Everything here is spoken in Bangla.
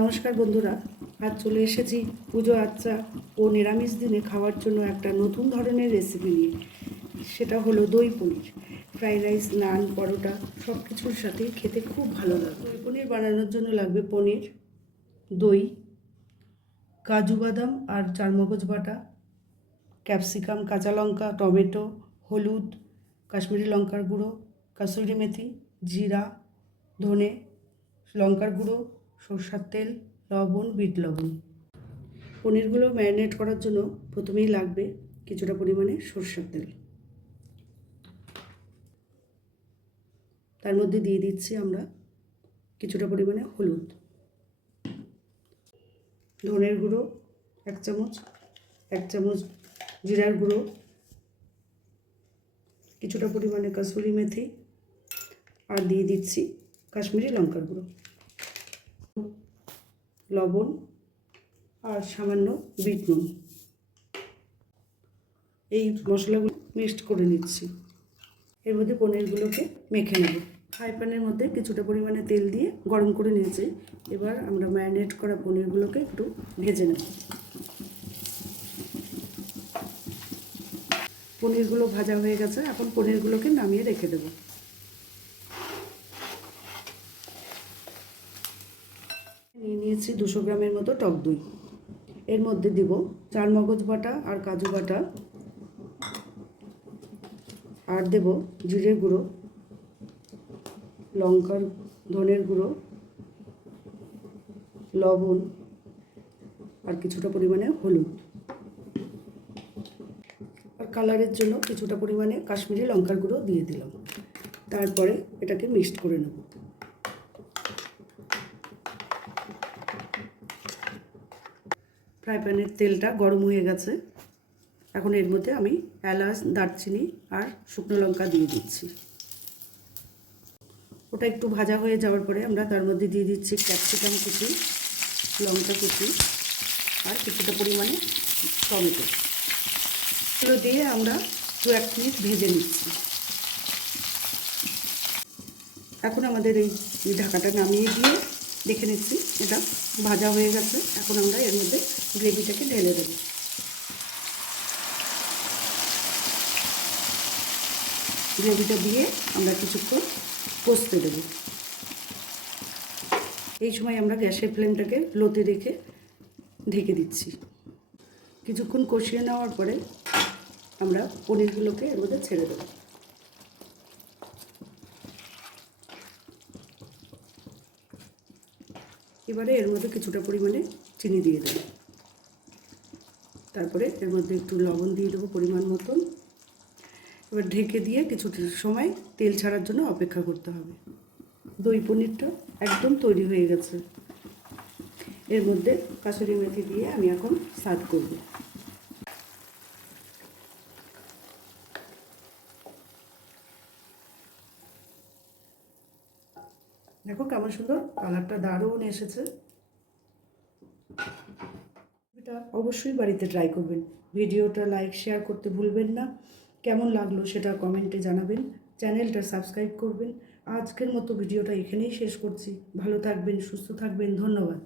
নমস্কার বন্ধুরা, আজ চলে এসেছি পুজো আচ্চা ও নিরামিষ দিনে খাওয়ার জন্য একটা নতুন ধরনের রেসিপি নিয়ে। সেটা হলো দই পনির। ফ্রাইড রাইস, নান, পরোটা সব কিছুর সাথে খেতে খুব ভালো লাগে। দই পনির বানানোর জন্য লাগবে পনির, দই, কাজু বাদাম আর চারমগজ বাটা, ক্যাপসিকাম, কাঁচা লঙ্কা, টমেটো, হলুদ, কাশ্মীরি লঙ্কার গুঁড়ো, কাসুরি মেথি, জিরা, ধনে, লঙ্কার গুঁড়ো, সরষের তেল, লবণ, বিট লবণ। পনিরগুলো ম্যারিনেট করার জন্য প্রথমেই লাগবে কিছুটা পরিমাণে সরষের তেল। তার মধ্যে দিয়ে দিচ্ছি আমরা কিছুটা পরিমাণে হলুদ, ধনের গুঁড়ো 1 চামচ, 1 চামচ জিরার গুঁড়ো, কিছুটা পরিমাণে কাসুরি মেথি, আর দিয়ে দিচ্ছি কাশ্মীরি লঙ্কার গুঁড়ো, লবণ আর সামান্য বিট নুন। এই মশলাগুলো মিক্সড করে নিচ্ছি। এর মধ্যে পনিরগুলোকে মেখে নেব। ফ্রাই প্যানের মধ্যে কিছুটা পরিমাণে তেল দিয়ে গরম করে নিয়েছি। এবার আমরা ম্যারিনেট করা পনিরগুলোকে একটু ভেজে নেব। পনিরগুলো ভাজা হয়ে গেছে, এখন পনিরগুলোকে নামিয়ে রেখে দেব। নিয়ে নিয়েছি 200 গ্রামের মতো টক দই। এর মধ্যে দিব চারমগজ বাটা আর কাজু বাটা, আর দেব জিরে গুঁড়ো, লঙ্কার, ধনের গুঁড়ো, লবণ আর কিছুটা পরিমাণে হলুদ, আর কালারের জন্য কিছুটা পরিমাণে কাশ্মীরি লঙ্কার গুঁড়ো দিয়ে দিলাম। তারপরে এটাকে মিক্সড করে নেব। ফ্রাই প্যানের তেলটা গরম হয়ে গেছে। এখন এর মধ্যে আমি এলাচ, দারচিনি আর শুকনো লঙ্কা দিয়ে দিচ্ছি। ওটা একটু ভাজা হয়ে যাওয়ার পরে আমরা তার মধ্যে দিয়ে দিচ্ছি ক্যাপসিকাম কুচি, লঙ্কা কুচি আর কিছুটা পরিমাণে টমেটো। এগুলো দিয়ে আমরা 2-1 মিনিট ভেজে নিচ্ছি। এখন আমাদের এই ঢাকাটা নামিয়ে দিয়ে দেখে নিচ্ছি এটা ভাজা হয়ে গেছে। এখন আমরা এর মধ্যে গ্রেভিটাকে ঢেলে দেব। গ্রেভিটা দিয়ে আমরা কিছুক্ষণ কষতে দেব। এই সময় আমরা গ্যাসের ফ্লেমটাকে লোতে রেখে ঢেকে দিচ্ছি। কিছুক্ষণ কষিয়ে নেওয়ার পরে আমরা পনিরগুলোকে এর মধ্যে ছেড়ে দেব। এবারে এর মধ্যে কিছুটা পরিমাণে চিনি দিয়ে দেব। তারপরে এর মধ্যে একটু লবণ দিয়ে দেবো পরিমাণ মতন। এবার ঢেকে দিয়ে কিছুটা সময় তেল ছাড়ার জন্য অপেক্ষা করতে হবে। দই পনিরটা একদম তৈরি হয়ে গেছে। এর মধ্যে কাসুরি মেথি দিয়ে আমি এখন সার্ভ করব। দেখো কেমন সুন্দর কালারটা, দারুণ এসেছে। এটা অবশ্যই বাড়িতে ট্রাই করবেন। ভিডিওটা লাইক, শেয়ার করতে ভুলবেন না। কেমন লাগলো সেটা কমেন্টে জানাবেন। চ্যানেলটা সাবস্ক্রাইব করবেন। আজকের মতো ভিডিওটা এখানেই শেষ করছি। ভালো থাকবেন, সুস্থ থাকবেন। ধন্যবাদ।